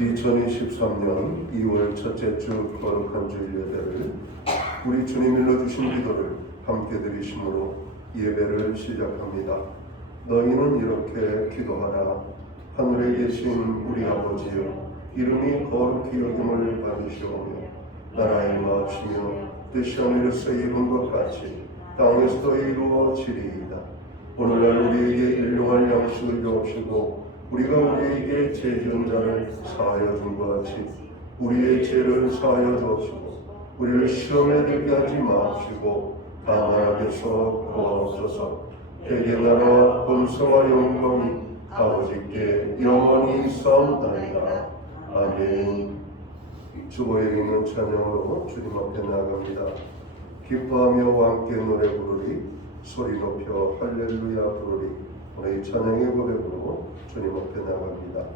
2023년 2월 첫째 주 거룩한 주일 예배를 우리 주님 일러주신 기도를 함께 드리심으로 예배를 시작합니다. 너희는 이렇게 기도하라. 하늘에 계신 우리 아버지여, 이름이 거룩히 여김을 받으시오며 나라의 마시며 뜻이 하늘에서 이룬 것 같이 땅에서도 이루어지리이다. 오늘날 우리에게 일용할 양식을 주옵시고 우리가 우리에게 죄 지은 자를 사하여 준 것 같이 우리의 죄를 사하여 주옵시고 우리를 시험에 들게 하지 마옵시고 다만 악에서 구하옵소서. 대개 나라와 권세와 영광이 아버지께 영원히 있사옵나이다. 아멘. 주보에 있는 찬양으로 주님 앞에 나아갑니다. 기뻐하며 함께 노래 부르리, 소리 높여 할렐루야 부르리. 오늘 이 찬양의 고백으로 주님 앞에 나아갑니다.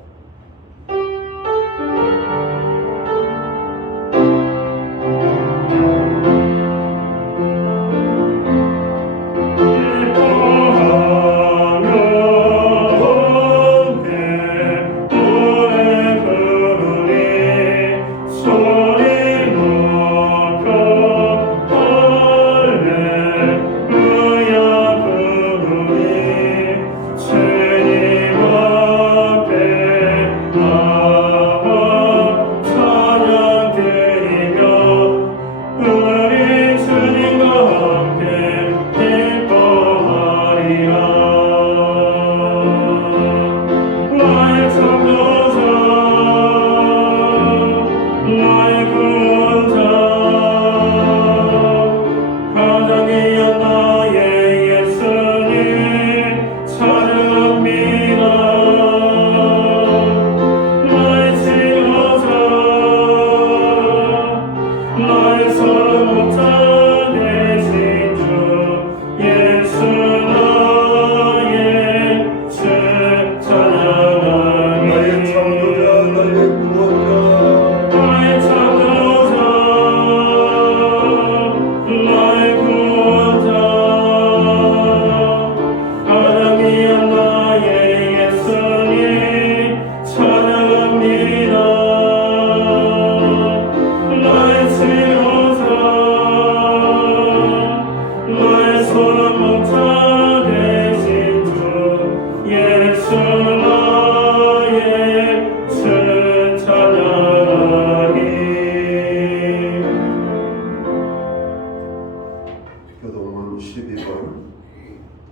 교동문 12번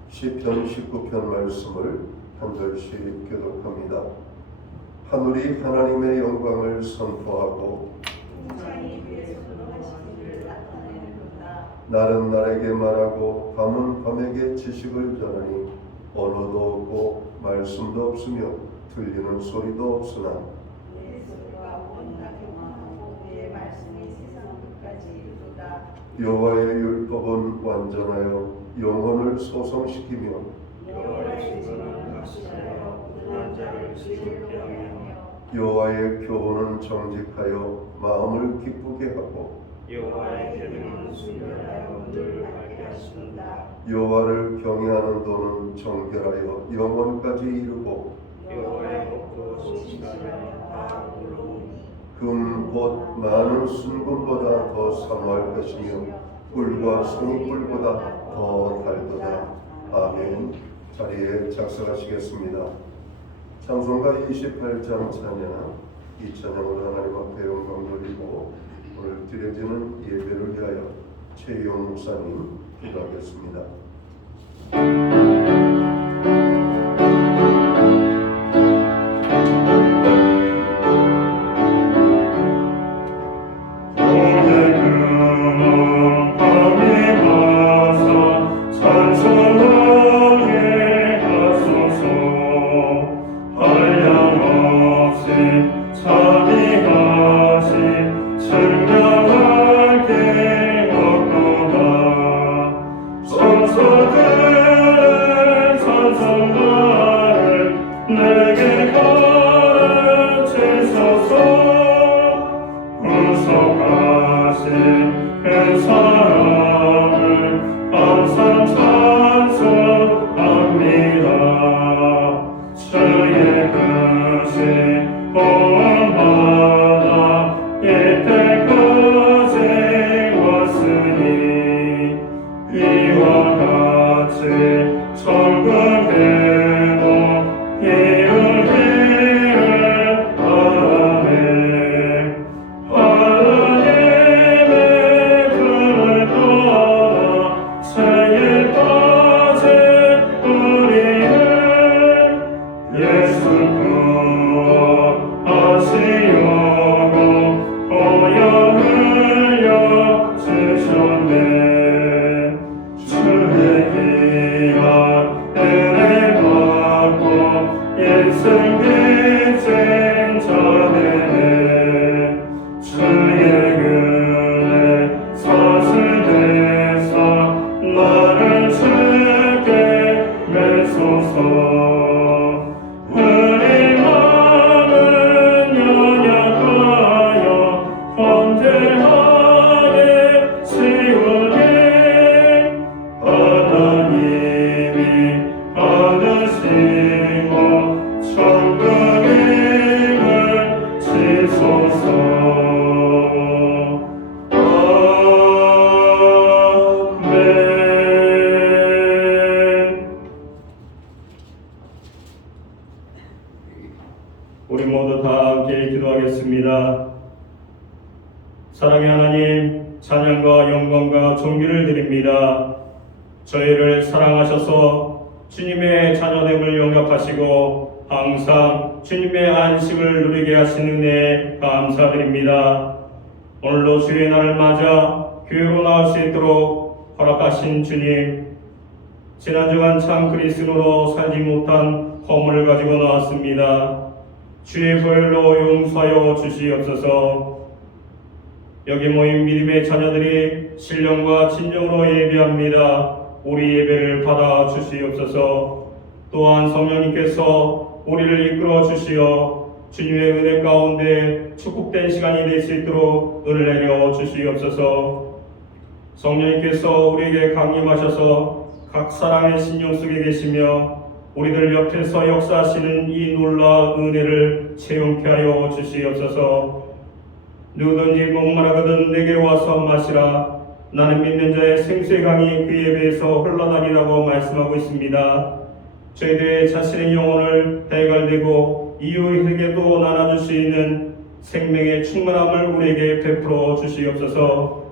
시편 19편 말씀을 한 절씩 교독합니다. 하늘이 하나님의 영광을 선포하고 날은 날에게 말하고 밤은 밤에게 지식을 전하니 언어도 없고 말씀도 없으며 들리는 소리도 없으나 여호와의 율법은 완전하여 영혼을 소성시키며 여호와의 교훈은 정직하여 마음을 기쁘게 하고 여호와의 계명은 순결하여 눈을 밝게 하십니다. 여호와를 경외하는 도는 정결하여 영원까지 이르고 여호와의 법도 신실하여 다 올라오니 금 곧 많은 순금보다 더 사모할 것이며 꿀과 송이꿀보다 더 달도다. 아멘. 자리에 작성하시겠습니다. 찬송가 28장 찬양, 이 찬양으로 하나님 앞에 영광 돌리고 오늘 드려지는 예배를 위하여 최희용 목사님 기도하겠습니다. 주의 뜻이 구원받아 이때까지 왔으니 이와 같이 천국에도 이르기를 바라네. 하나님의 불을 떠나 죄에 빠진 우리를 예수 구원하시려고 보혈 흘려 주셨네. 주의 귀한 은혜 받고 인생 빚진 자네 주의 은혜 사슬대사 나를 주께 매소서. 우리 마음은 연약하여 번제하게 치우니 하나님이 받으시고 천국임을 지소서. 아멘. 우리 모두 다 함께 기도하겠습니다. 사랑의 하나님, 찬양과 영광과 존귀를 드립니다. 저희를 사랑하셔서 주님의 자녀됨을 용납하시고 항상 주님의 안식을 누리게 하신 은혜에 감사드립니다. 오늘도 주의 날을 맞아 교회로 나올 수 있도록 허락하신 주님, 지난 주간 참 그리스도로 살지 못한 허물을 가지고 나왔습니다. 주의 보혈로 용서하여 주시옵소서. 여기 모인 믿음의 자녀들이 신령과 진정으로 예배합니다. 우리 예배를 받아 주시옵소서. 또한 성령님께서 우리를 이끌어 주시어 주님의 은혜 가운데 축복된 시간이 될 수 있도록 은을 내려 주시옵소서. 성령님께서 우리에게 강림하셔서 각 사람의 심령 속에 계시며 우리들 옆에서 역사하시는 이 놀라운 은혜를 체험케 하여 주시옵소서. 누구든지 목마르거든 내게로 와서 마시라. 나는 믿는 자의 생수의 강이 그 예배에서 흘러다니라고 말씀하고 있습니다. 저희들의 자신의 영혼을 해갈되고 이웃에게도 나눠줄 수 있는 생명의 충만함을 우리에게 베풀어 주시옵소서.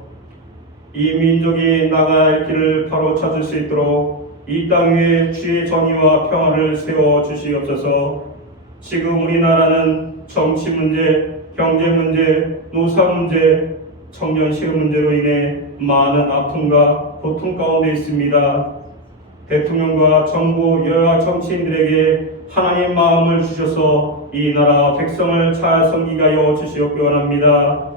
이 민족이 나갈 길을 바로 찾을 수 있도록 이 땅 위에 주의 정의와 평화를 세워 주시옵소서. 지금 우리나라는 정치 문제, 경제 문제, 노사 문제, 청년 실업 문제로 인해 많은 아픔과 고통 가운데 있습니다. 대통령과 정부, 여야 정치인들에게 하나님의 마음을 주셔서 이 나라 백성을 잘 섬기게 하여 주시옵기 원합니다.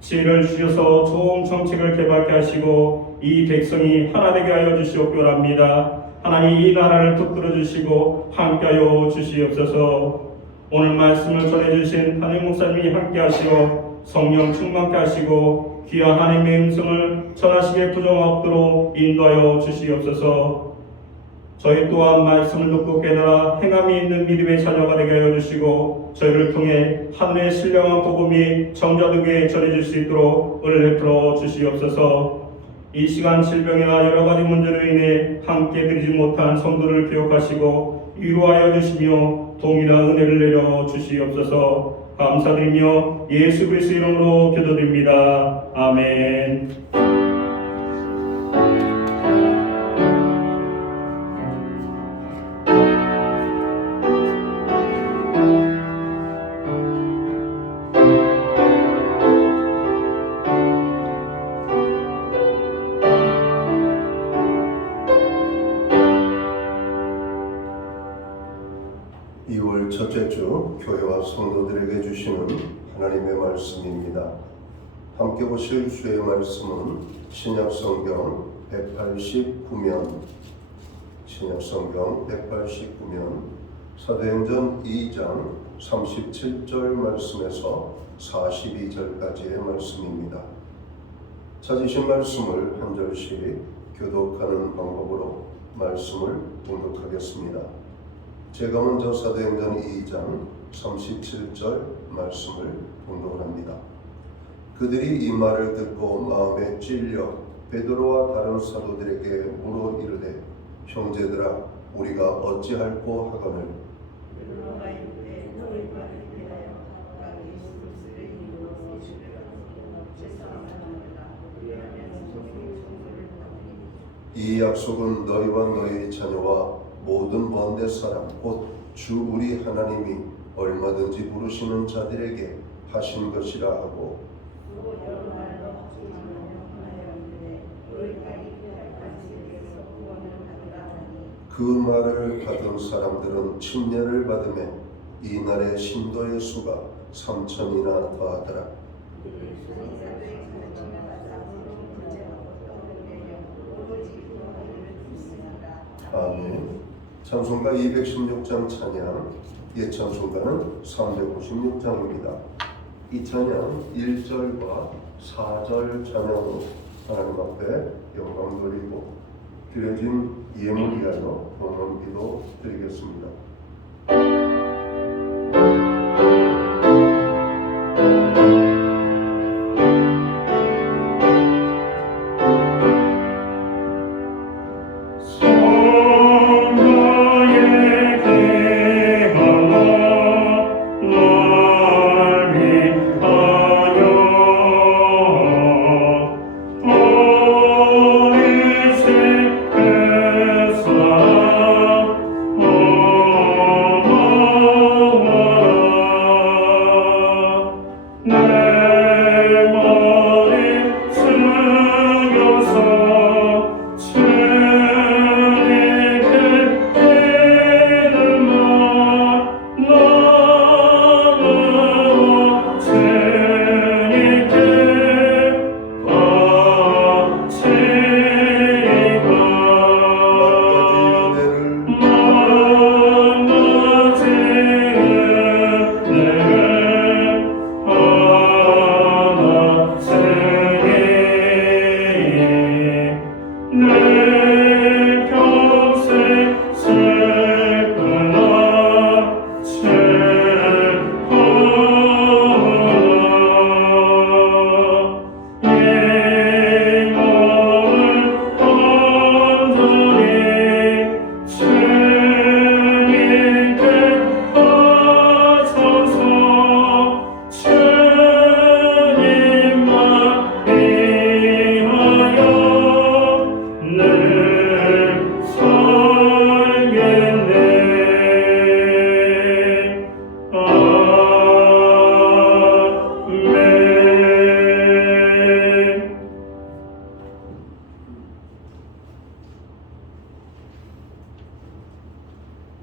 지혜를 주셔서 좋은 정책을 개발케 하시고 이 백성이 하나 되게 하여 주시옵기 원합니다. 하나님 이 나라를 붙들어 주시고 함께하여 주시옵소서. 오늘 말씀을 전해주신 하나님 목사님이 함께 하시어 성령 충만케 하시고 귀한 하나님의 음성을 전하시기에 부정없도록 인도하여 주시옵소서. 저희 또한 말씀을 듣고 깨달아 행함이 있는 믿음의 자녀가 되게 하여 주시고 저희를 통해 하늘의 신령한 복음이 정자들에게 전해질 수 있도록 은혜를 베풀어 주시옵소서. 이 시간 질병이나 여러 가지 문제로 인해 함께 드리지 못한 성도를 기억하시고 위로하여 주시며 동일한 은혜를 내려 주시옵소서. 감사드리며 예수 그리스도 이름으로 기도드립니다. 아멘. 2월 첫째 주 교회와 성도들에게 주시는 하나님의 말씀입니다. 함께 보실 주의 말씀은 신약성경 189면 신약성경 189면 사도행전 2장 37절 말씀에서 42절까지의 말씀입니다. 찾으신 말씀을 한 절씩 교독하는 방법으로 말씀을 봉독하겠습니다. 제가 먼저 사도행전 2장 37절 말씀을 봉독합니다. 그들이 이 말을 듣고 마음에 찔려 베드로와 다른 사도들에게 물어 이르되 형제들아 우리가 어찌할꼬 하거늘 베드로가 이르되 너희가 대하여 각각 예수 그리스도의 이름으로 예수를 죄송합니다. 왜냐하면 소수의 성도를 받으니 이 약속은 너희와 너희 자녀와 모든 먼데 사람 곧 주 우리 하나님이 얼마든지 부르시는 자들에게 하신 것이라 하고 또 여러 말로 하여 이르되 너희가 이기할 가지에게서 구원을 받으라 하니 그 말을 받은 사람들은 침례를 받으며 이날의 신도의 수가 3,000이나 더하더라. 사도의 가르침을 받아 문제하고 떠올리며 오로지 구원을 믿습니다. 아멘. 찬송가 216장 찬양, 옛 찬송가는 356장입니다. 이 찬양 1절과 4절 찬양으로 하나님 앞에 영광 돌리고 드려진 예물 위하여 봉헌기도 드리겠습니다.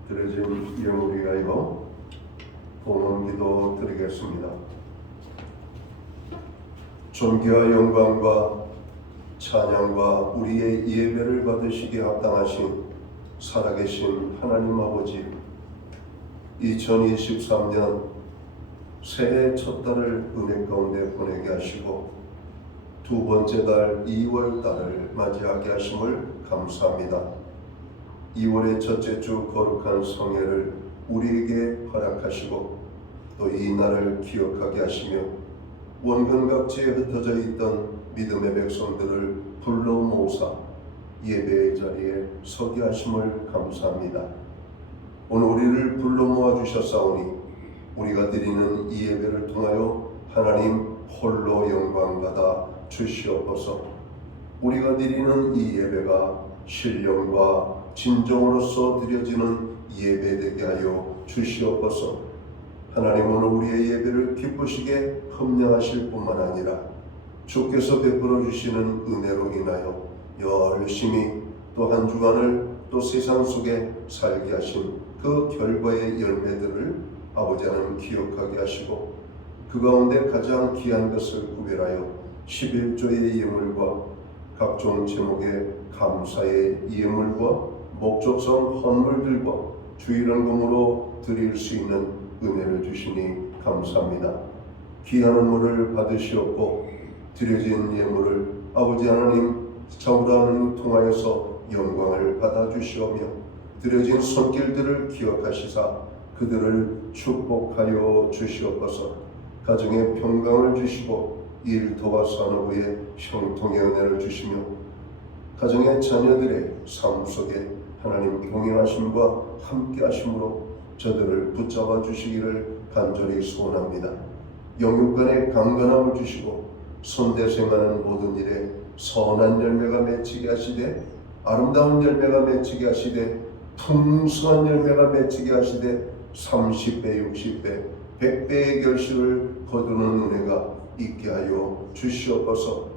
드려진 예물 위하여 봉헌기도 드리겠습니다. 존귀와 영광과 찬양과 우리의 예배를 받으시기에 합당하신 살아계신 하나님 아버지, 2023년 새해 첫 달을 은혜 가운데 보내게 하시고 두 번째 달 2월 달을 맞이하게 하심을 감사합니다. 2월의 첫째 주 거룩한 성회를 우리에게 허락하시고 또 이 날을 기억하게 하시며 원근 각지에 흩어져 있던 믿음의 백성들을 불러 모으사 예배의 자리에 서게 하심을 감사합니다. 오늘 우리를 불러 모아 주셨사오니 우리가 드리는 이 예배를 통하여 하나님 홀로 영광받아 주시옵소서. 우리가 드리는 이 예배가 신령과 진정으로서 드려지는 예배되게 하여 주시옵소서. 하나님 오늘 우리의 예배를 기쁘시게 흠령하실 뿐만 아니라 주께서 베풀어 주시는 은혜로 인하여 열심히 또 한 주간을 또 세상 속에 살게 하신 그 결과의 열매들을 아버지 하나님 기억하게 하시고 그 가운데 가장 귀한 것을 구별하여 11조의 예물과 각종 제목의 감사의 예물과 목적성 헌물들과 주일헌금으로 드릴 수 있는 은혜를 주시니 감사합니다. 귀한 헌물을 받으시옵고 드려진 예물을 아버지 하나님 참으로 하나님 통하여서 영광을 받아주시오며 드려진 손길들을 기억하시사 그들을 축복하여 주시옵소서. 가정에 평강을 주시고 일터와 산업의 형통의 은혜를 주시며 가정의 자녀들의 삶 속에 하나님 동행하심과 함께하심으로 저들을 붙잡아 주시기를 간절히 소원합니다. 영육간에 강건함을 주시고 선대생하는 모든 일에 선한 열매가 맺히게 하시되 아름다운 열매가 맺히게 하시되 풍성한 열매가 맺히게 하시되 30배, 60배, 100배의 결실을 거두는 은혜가 있게 하여 주시옵소서.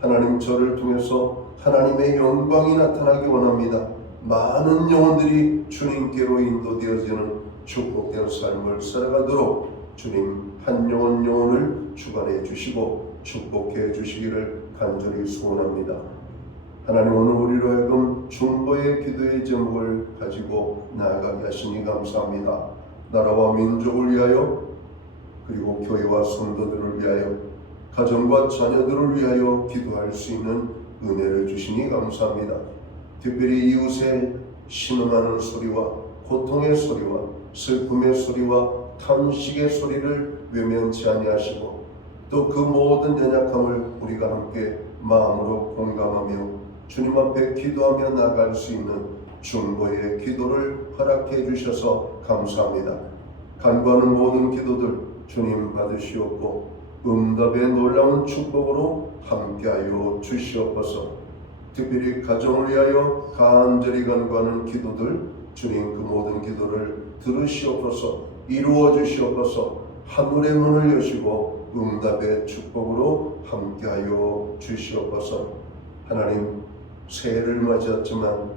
하나님 저를 통해서 하나님의 영광이 나타나기 원합니다. 많은 영혼들이 주님께로 인도되어지는 축복된 삶을 살아가도록 주님 한 영혼 영혼을 주관해 주시고 축복해 주시기를 간절히 소원합니다. 하나님 오늘 우리로 하여금 중보의 기도의 제목을 가지고 나아가게 하시니 감사합니다. 나라와 민족을 위하여 그리고 교회와 성도들을 위하여 가정과 자녀들을 위하여 기도할 수 있는 은혜를 주시니 감사합니다. 특별히 이웃의 신음하는 소리와 고통의 소리와 슬픔의 소리와 탄식의 소리를 외면치 아니하시고 또 그 모든 연약함을 우리가 함께 마음으로 공감하며 주님 앞에 기도하며 나갈 수 있는 중보의 기도를 허락해 주셔서 감사합니다. 간구하는 모든 기도들 주님 받으시옵고 응답의 놀라운 축복으로 함께하여 주시옵소서. 특별히 가정을 위하여 간절히 간구하는 기도들 주님 그 모든 기도를 들으시옵소서. 이루어 주시옵소서. 하늘의 문을 여시고 응답의 축복으로 함께하여 주시옵소서. 하나님 새해를 맞이했지만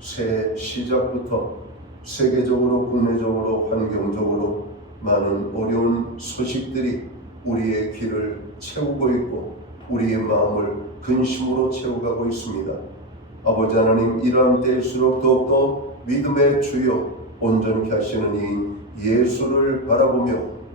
새해 시작부터 세계적으로 국내적으로 환경적으로 많은 어려운 소식들이 우리의 귀를 채우고 있고 우리의 마음을 근심으로 채워가고 있습니다. 아버지 하나님 이러한 때일수록 더욱더 믿음의 주여 온전케 하시는 이 예수를 바라보며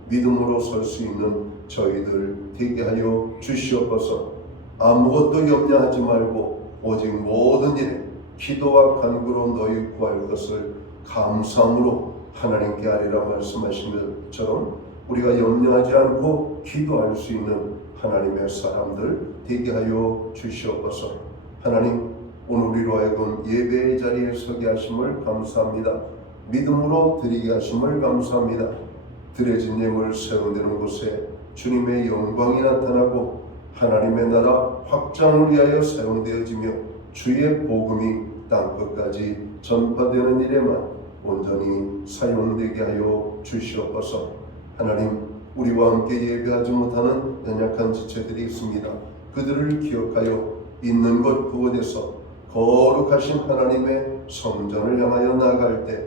믿음으로 설 수 있는 저희들 되게 하여 주시옵소서. 아무것도 염려하지 말고 오직 모든 일에 기도와 간구로 너희 구할 것을 감사함으로 하나님께 하리라 말씀하신 것처럼 우리가 염려하지 않고 기도할 수 있는 하나님의 사람들 되게 하여 주시옵소서. 하나님 오늘 우리로 하여금 예배의 자리에 서게 하심을 감사합니다. 믿음으로 드리게 하심을 감사합니다. 드려진 예물 세운되는 곳에 주님의 영광이 나타나고 하나님의 나라 확장을 위하여 사용되어지며 주의 복음이 땅끝까지 전파되는 일에만 온전히 사용되게 하여 주시옵소서. 하나님 우리와 함께 예배하지 못하는 연약한 지체들이 있습니다. 그들을 기억하여 있는 곳 그곳에서 거룩하신 하나님의 성전을 향하여 나아갈 때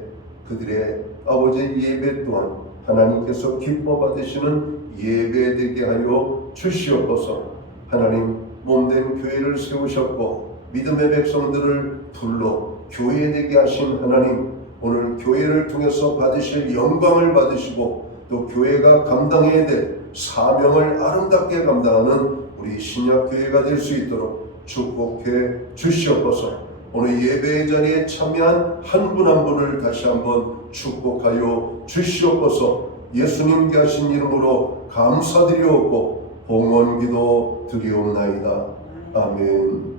그들의 아버지의 예배 또한 하나님께서 기뻐 받으시는 예배 되게 하여 주시옵소서. 하나님 몸된 교회를 세우셨고 믿음의 백성들을 불러 교회 되게 하신 하나님 오늘 교회를 통해서 받으실 영광을 받으시고 또 교회가 감당해야 될 사명을 아름답게 감당하는 우리 신약교회가 될 수 있도록 축복해 주시옵소서. 오늘 예배의 자리에 참여한 한 분 한 분을 다시 한번 축복하여 주시옵소서. 예수님께 하신 이름으로 감사드리옵고 봉헌기도 드리옵나이다. 아멘.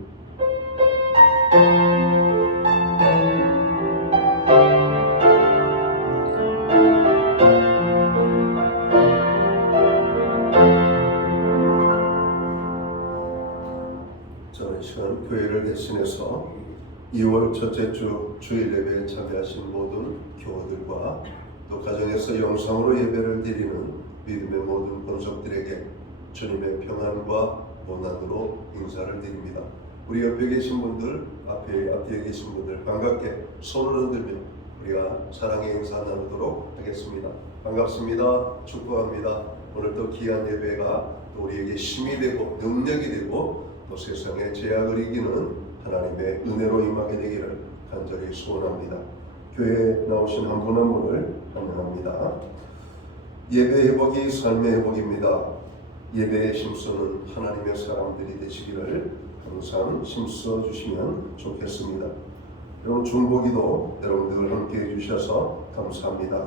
저는 시간 교회를 대신해서 2월 첫째 주 주일 예배에 참여하신 모든 교우들과 또 가정에서 영상으로 예배를 드리는 믿음의 모든 본속들에게 주님의 평안과 원한으로 인사를 드립니다. 우리 옆에 계신 분들, 앞에 계신 분들 반갑게 손을 흔들며 우리가 사랑의 인사 나누도록 하겠습니다. 반갑습니다. 축복합니다. 오늘 또 귀한 예배가 또 우리에게 힘이 되고 능력이 되고 또 세상의 죄악을 이기는 하나님의 은혜로 임하게 되기를 간절히 소원합니다. 교회에 나오신 한 분 한 분을 환영합니다. 예배 회복이 삶의 회복입니다. 예배의 심수는 하나님의 사람들이 되시기를 항상 심써 주시면 좋겠습니다. 여러분 중보기도 여러분들 함께 해주셔서 감사합니다.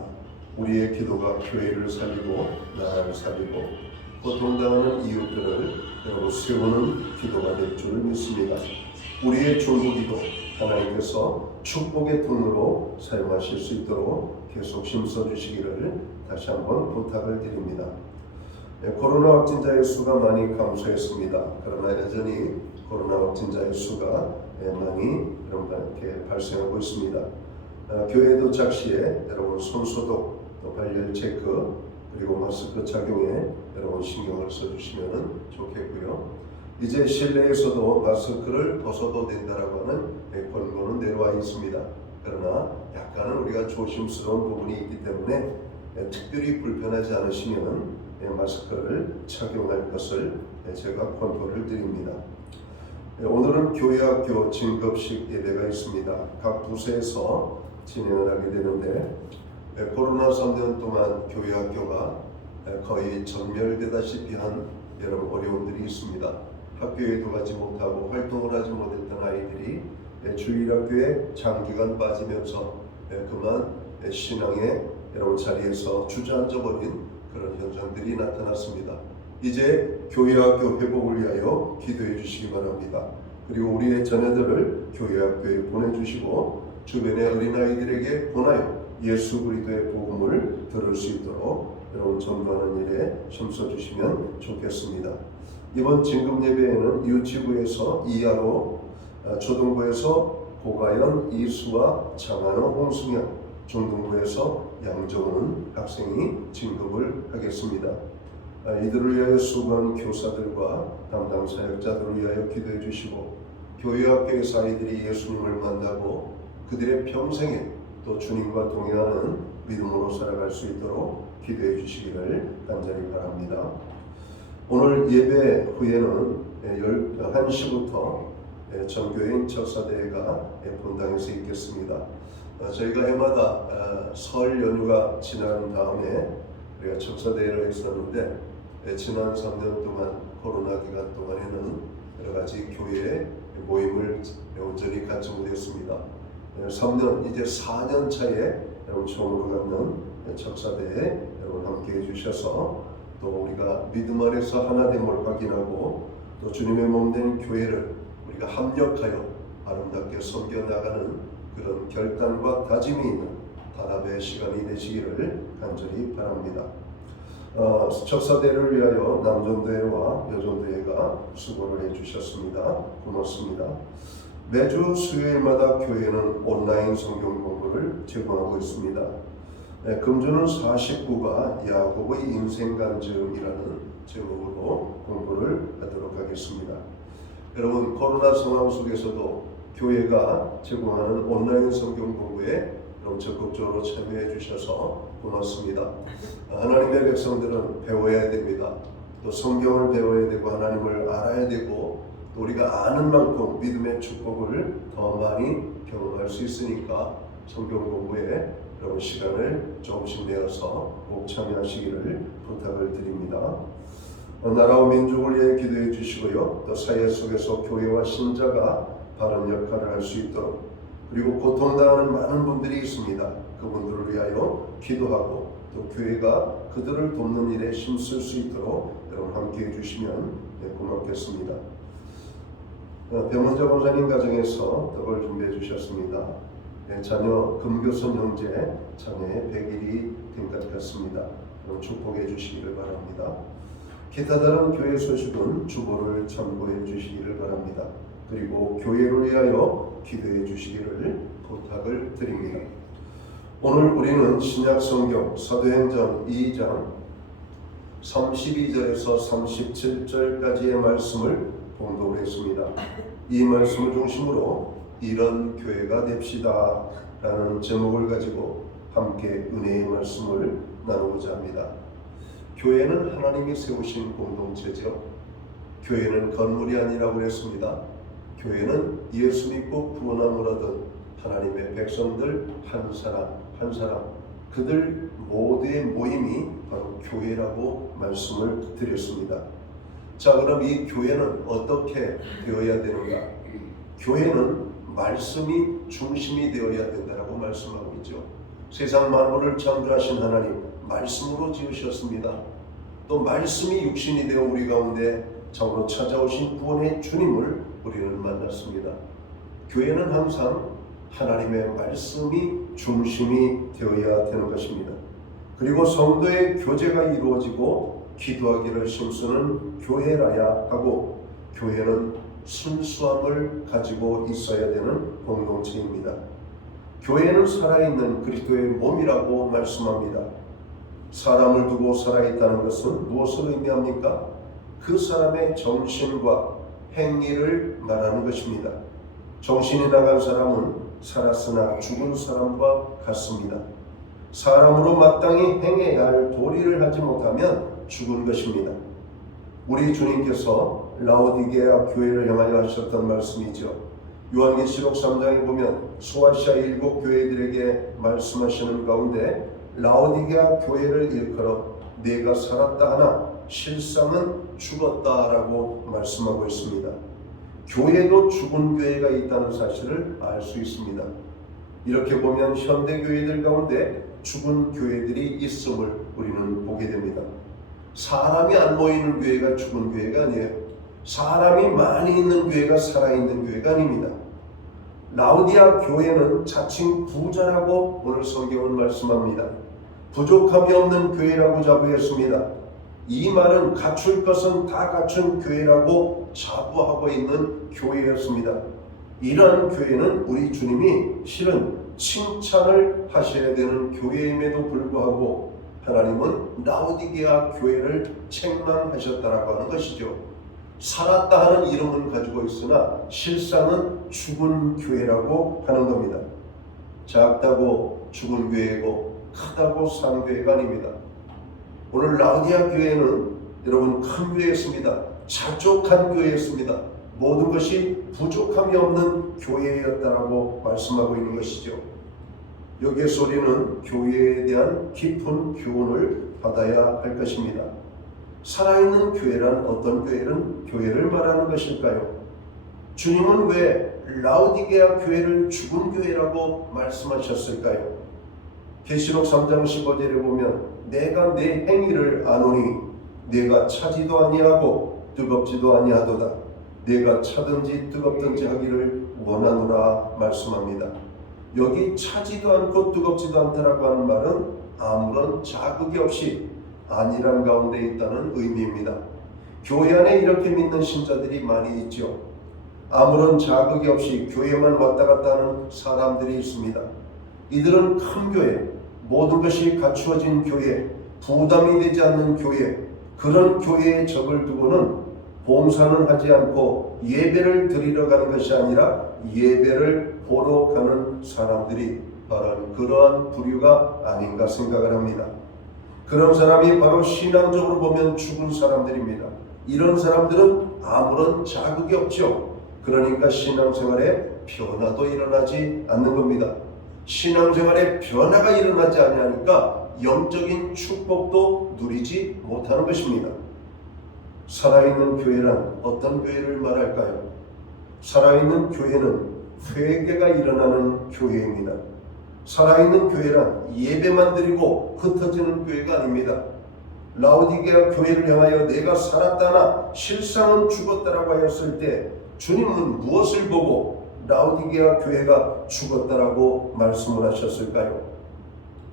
우리의 기도가 교회를 살리고 나라를 살리고 고통당하는 이웃들을 여러분 세우는 기도가 될 줄 믿습니다. 우리의 중보기도 하나님께서 축복의 통로로 사용하실 수 있도록 계속 힘써주시기를 다시 한번 부탁을 드립니다. 코로나 확진자의 수가 많이 감소했습니다. 그러나 여전히 코로나 확진자의 수가 많이 이렇게 발생하고 있습니다. 교회 도착 시에 여러분 손소독, 또 발열 체크, 그리고 마스크 착용에 여러분 신경을 써주시면 좋겠고요. 이제 실내에서도 마스크를 벗어도 된다라고 하는 권고는 내려와 있습니다. 그러나 약간은 우리가 조심스러운 부분이 있기 때문에 특별히 불편하지 않으시면 마스크를 착용할 것을 제가 권고를 드립니다. 오늘은 교회학교 진급식 예배가 있습니다. 각 부서에서 진행을 하게 되는데 코로나 3년 동안 교회학교가 거의 전멸되다시피 한 여러 어려움들이 있습니다. 학교에도 가지 못하고 활동을 하지 못했던 아이들이 주일학교에 장기간 빠지면서 그만 신앙의 여러분 자리에서 주저앉아버린 그런 현상들이 나타났습니다. 이제 교회학교 회복을 위하여 기도해 주시기 바랍니다. 그리고 우리의 자녀들을 교회학교에 보내주시고 주변의 어린아이들에게 보내어 예수 그리스도의 복음을 들을 수 있도록 여러분 전도하는 일에 힘써주시면 좋겠습니다. 이번 진급 예배에는 유치부에서 이하로, 초등부에서 고가연, 이수와 장한호, 홍승현, 중등부에서 양정은 학생이 진급을 하겠습니다. 이들을 위하여 수고한 교사들과 담당 사역자들을 위하여 기도해 주시고 교회학교에서 아이들이 예수님을 만나고 그들의 평생에 또 주님과 동행하는 믿음으로 살아갈 수 있도록 기도해 주시기를 간절히 바랍니다. 오늘 예배 후에는 1시부터 전교인 척사대회가 본당에서 있겠습니다. 저희가 해마다 설 연휴가 지난 다음에 우리가 척사대회를 했었는데 지난 3년 동안 코로나 기간 동안에는 여러 가지 교회 모임을 온전히 갖지 못했습니다. 3년, 이제 4년 차에 여러분 처음으로 갖는 척사대회에 여러분 함께 해주셔서 또 우리가 믿음 안에서 하나됨을 확인하고 또 주님의 몸된 교회를 우리가 합력하여 아름답게 섬겨나가는 그런 결단과 다짐이 있는 단합의 시간이 되시기를 간절히 바랍니다. 척사대회를 위하여 남전대회와 여전대회가 수고를 해주셨습니다. 고맙습니다. 매주 수요일마다 교회는 온라인 성경 공부를 제공하고 있습니다. 금주는 49가 야곱의 인생간증이라는 제목으로 공부를 하도록 하겠습니다. 여러분 코로나 상황 속에서도 교회가 제공하는 온라인 성경 공부에 적극적으로 참여해 주셔서 고맙습니다. 하나님의 백성들은 배워야 됩니다. 또 성경을 배워야 되고 하나님을 알아야 되고 또 우리가 아는 만큼 믿음의 축복을 더 많이 경험할 수 있으니까 성경 공부에 여러분 시간을 조금씩 내어서 꼭 참여하시기를 부탁을 드립니다. 나라와 민족을 위해 기도해 주시고요. 또 사회 속에서 교회와 신자가 바른 역할을 할 수 있도록 그리고 고통당하는 많은 분들이 있습니다. 그분들을 위하여 기도하고 또 교회가 그들을 돕는 일에 힘쓸 수 있도록 여러분 함께 해주시면 고맙겠습니다. 병원자 원사님 가정에서 떡을 준비해 주셨습니다. 자녀 금교선 형제 자녀의 100일이 된 것 같습니다. 축복해 주시기를 바랍니다. 기타 다른 교회 소식은 주보를 참고해 주시기를 바랍니다. 그리고 교회를 위하여 기도해 주시기를 부탁을 드립니다. 오늘 우리는 신약성경 사도행전 2장 32절에서 37절까지의 말씀을 봉독을 했습니다. 이 말씀을 중심으로 이런 교회가 됩시다 라는 제목을 가지고 함께 은혜의 말씀을 나누고자 합니다. 교회는 하나님이 세우신 공동체죠. 교회는 건물이 아니라고 했습니다. 교회는 예수 믿고 구원함을 얻은 하나님의 백성들 한 사람 한 사람 그들 모두의 모임이 바로 교회라고 말씀을 드렸습니다. 자, 그럼 이 교회는 어떻게 되어야 되는가? 교회는 말씀이 중심이 되어야 된다고 말씀하고 있죠. 세상 만물을 창조하신 하나님 말씀으로 지으셨습니다. 또 말씀이 육신이 되어 우리 가운데 참으로 찾아오신 구원의 주님을 우리는 만났습니다. 교회는 항상 하나님의 말씀이 중심이 되어야 되는 것입니다. 그리고 성도의 교제가 이루어지고 기도하기를 힘쓰는 교회라야 하고, 교회는 순수함을 가지고 있어야 되는 공동체입니다. 교회는 살아있는 그리스도의 몸이라고 말씀합니다. 사람을 두고 살아있다는 것은 무엇을 의미합니까? 그 사람의 정신과 행위를 말하는 것입니다. 정신이 나간 사람은 살았으나 죽은 사람과 같습니다. 사람으로 마땅히 행해야 할 도리를 하지 못하면 죽은 것입니다. 우리 주님께서 라오디게아 교회를 향하여 하셨던 말씀이죠. 요한계시록 3장에 보면 소아시아 7 교회들에게 말씀하시는 가운데 라오디게아 교회를 일컬어 내가 살았다 하나 실상은 죽었다라고 말씀하고 있습니다. 교회도 죽은 교회가 있다는 사실을 알 수 있습니다. 이렇게 보면 현대 교회들 가운데 죽은 교회들이 있음을 우리는 보게 됩니다. 사람이 안 모이는 교회가 죽은 교회가 아니에요. 사람이 많이 있는 교회가 살아있는 교회가 아닙니다. 라오디아 교회는 자칭 부자라고 오늘 성경은 말씀합니다. 부족함이 없는 교회라고 자부했습니다. 이 말은 갖출 것은 다 갖춘 교회라고 자부하고 있는 교회였습니다. 이러한 교회는 우리 주님이 실은 칭찬을 하셔야 되는 교회임에도 불구하고 하나님은 라오디게아 교회를 책망하셨다라고 하는 것이죠. 살았다 하는 이름은 가지고 있으나 실상은 죽은 교회라고 하는 겁니다. 작다고 죽은 교회고 크다고 산 교회가 아닙니다. 오늘 라오디게아 교회는 여러분 큰 교회였습니다. 자족한 교회였습니다. 모든 것이 부족함이 없는 교회였다라고 말씀하고 있는 것이죠. 여기에서 우리는 교회에 대한 깊은 교훈을 받아야 할 것입니다. 살아있는 교회란 어떤 교회를 말하는 것일까요? 주님은 왜 라오디게아 교회를 죽은 교회라고 말씀하셨을까요? 계시록 3장 15절에 보면 내가 내 행위를 아노니 내가 차지도 아니하고 뜨겁지도 아니하도다. 내가 차든지 뜨겁든지 하기를 원하노라 말씀합니다. 여기 차지도 않고 뜨겁지도 않다라고 하는 말은 아무런 자극이 없이 안일한 가운데 있다는 의미입니다. 교회 안에 이렇게 믿는 신자들이 많이 있죠. 아무런 자극이 없이 교회만 왔다 갔다 하는 사람들이 있습니다. 이들은 큰 교회, 모든 것이 갖추어진 교회, 부담이 되지 않는 교회, 그런 교회에 적을 두고는 봉사는 하지 않고 예배를 드리러 가는 것이 아니라 예배를 보러 가는 사람들이 바로 그러한 부류가 아닌가 생각을 합니다. 그런 사람이 바로 신앙적으로 보면 죽은 사람들입니다. 이런 사람들은 아무런 자극이 없죠. 그러니까 신앙생활에 변화도 일어나지 않는 겁니다. 신앙생활에 변화가 일어나지 않으니까 영적인 축복도 누리지 못하는 것입니다. 살아있는 교회란 어떤 교회를 말할까요? 살아있는 교회는 회개가 일어나는 교회입니다. 살아있는 교회란 예배만 드리고 흩어지는 교회가 아닙니다. 라오디게아 교회를 향하여 내가 살았다나 실상은 죽었다라고 하였을 때 주님은 무엇을 보고 라오디게아 교회가 죽었다라고 말씀을 하셨을까요?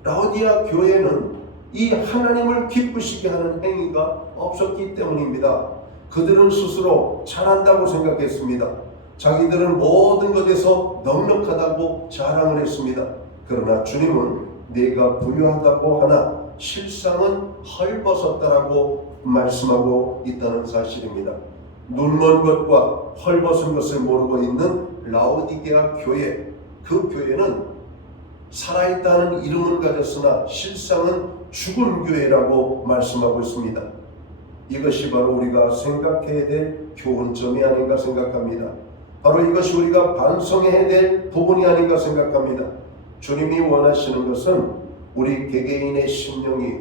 라오디게아 교회는 이 하나님을 기쁘시게 하는 행위가 없었기 때문입니다. 그들은 스스로 잘한다고 생각했습니다. 자기들은 모든 것에서 넉넉하다고 자랑을 했습니다. 그러나 주님은 내가 부유하다고 하나 실상은 헐벗었다라고 말씀하고 있다는 사실입니다. 눈먼 것과 헐벗은 것을 모르고 있는 라오디게아 교회, 그 교회는 살아있다는 이름은 가졌으나 실상은 죽은 교회라고 말씀하고 있습니다. 이것이 바로 우리가 생각해야 될 교훈점이 아닌가 생각합니다. 바로 이것이 우리가 반성해야 될 부분이 아닌가 생각합니다. 주님이 원하시는 것은 우리 개개인의 심령이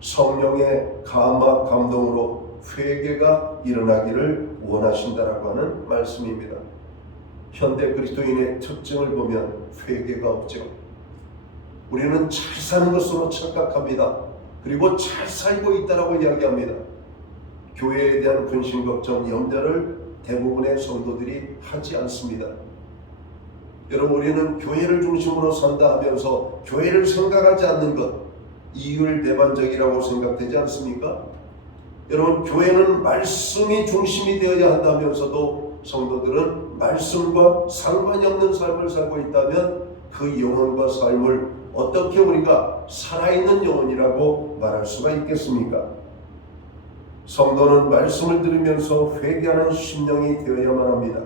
성령의 감화 감동으로 회개가 일어나기를 원하신다라고 하는 말씀입니다. 현대 그리스도인의 특징을 보면 회개가 없죠. 우리는 잘 사는 것으로 착각합니다. 그리고 잘 살고 있다라고 이야기합니다. 교회에 대한 근심, 걱정, 염려를 대부분의 성도들이 하지 않습니다. 여러분, 우리는 교회를 중심으로 산다 하면서 교회를 생각하지 않는 것, 이율배반적이라고 생각되지 않습니까? 여러분, 교회는 말씀이 중심이 되어야 한다면서도 성도들은 말씀과 상관이 없는 삶을 살고 있다면 그 영혼과 삶을 어떻게 우리가 살아있는 영혼이라고 말할 수가 있겠습니까? 성도는 말씀을 들으면서 회개하는 심령이 되어야만 합니다.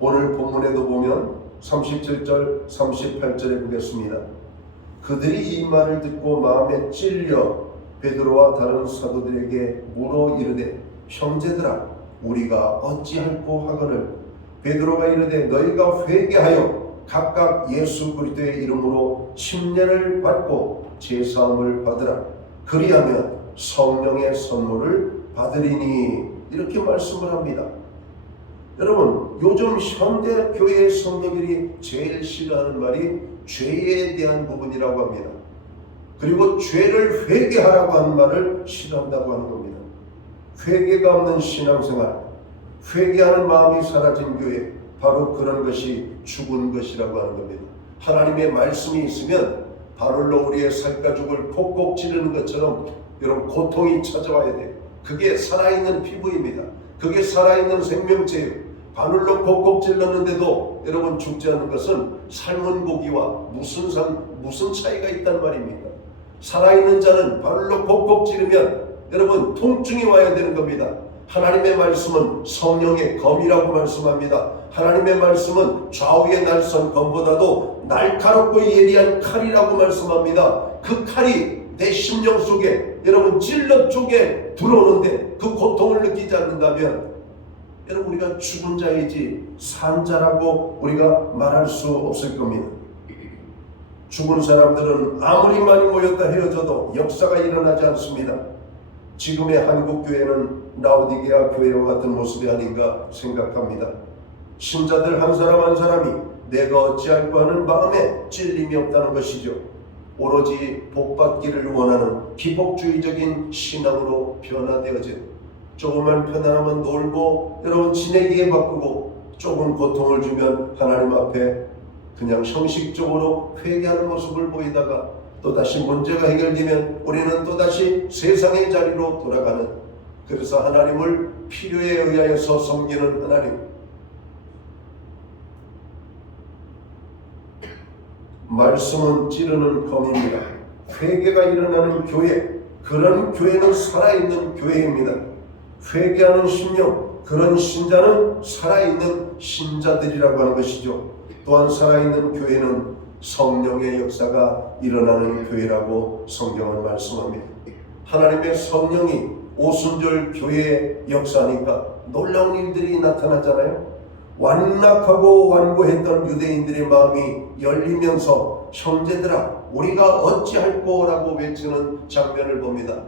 오늘 본문에도 보면 37절, 38절에 보겠습니다. 그들이 이 말을 듣고 마음에 찔려 베드로와 다른 사도들에게 물어 이르되 형제들아 우리가 어찌할꼬 하거늘 베드로가 이르되 너희가 회개하여 각각 예수 그리스도의 이름으로 침례를 받고 제사함을 받으라. 그리하면 성령의 선물을 받으리니 이렇게 말씀을 합니다. 여러분, 요즘 현대 교회의 성도들이 제일 싫어하는 말이 죄에 대한 부분이라고 합니다. 그리고 죄를 회개하라고 하는 말을 싫어한다고 하는 겁니다. 회개가 없는 신앙생활, 회개하는 마음이 사라진 교회, 바로 그런 것이 죽은 것이라고 하는 겁니다. 하나님의 말씀이 있으면 바늘로 우리의 살가죽을 콕콕 찌르는 것처럼 여러분 고통이 찾아와야 돼요. 그게 살아있는 피부입니다. 그게 살아있는 생명체예요. 바늘로 콕콕 찔렀는데도 여러분 죽지 않는 것은 삶은 고기와 무슨 차이가 있단 말입니까? 살아있는 자는 바늘로 콕콕 찌르면 여러분 통증이 와야 되는 겁니다. 하나님의 말씀은 성령의 검이라고 말씀합니다. 하나님의 말씀은 좌우의 날선 검보다도 날카롭고 예리한 칼이라고 말씀합니다. 그 칼이 내 심령 속에 여러분 찔러 쪽에 들어오는데 그 고통을 느끼지 않는다면 여러분 우리가 죽은 자이지 산 자라고 우리가 말할 수 없을 겁니다. 죽은 사람들은 아무리 많이 모였다 헤어져도 역사가 일어나지 않습니다. 지금의 한국 교회는 라오디게아 교회와 같은 모습이 아닌가 생각합니다. 신자들 한 사람 한 사람이 내가 어찌할까 하는 마음에 찔림이 없다는 것이죠. 오로지 복받기를 원하는 기복주의적인 신앙으로 변화되어진, 조금만 편안하면 놀고 여러분 지내기에 바쁘고 조금 고통을 주면 하나님 앞에 그냥 형식적으로 회개하는 모습을 보이다가 또다시 문제가 해결되면 우리는 또다시 세상의 자리로 돌아가는, 그래서 하나님을 필요에 의하여서 섬기는 하나님, 말씀은 찌르는 검입니다. 회개가 일어나는 교회, 그런 교회는 살아있는 교회입니다. 회개하는 심령, 그런 신자는 살아있는 신자들이라고 하는 것이죠. 또한 살아있는 교회는 성령의 역사가 일어나는 교회라고 성경은 말씀합니다. 하나님의 성령이 오순절 교회의 역사니까 놀라운 일들이 나타나잖아요. 완락하고 완고했던 유대인들의 마음이 열리면서 형제들아 우리가 어찌할꼬 라고 외치는 장면을 봅니다.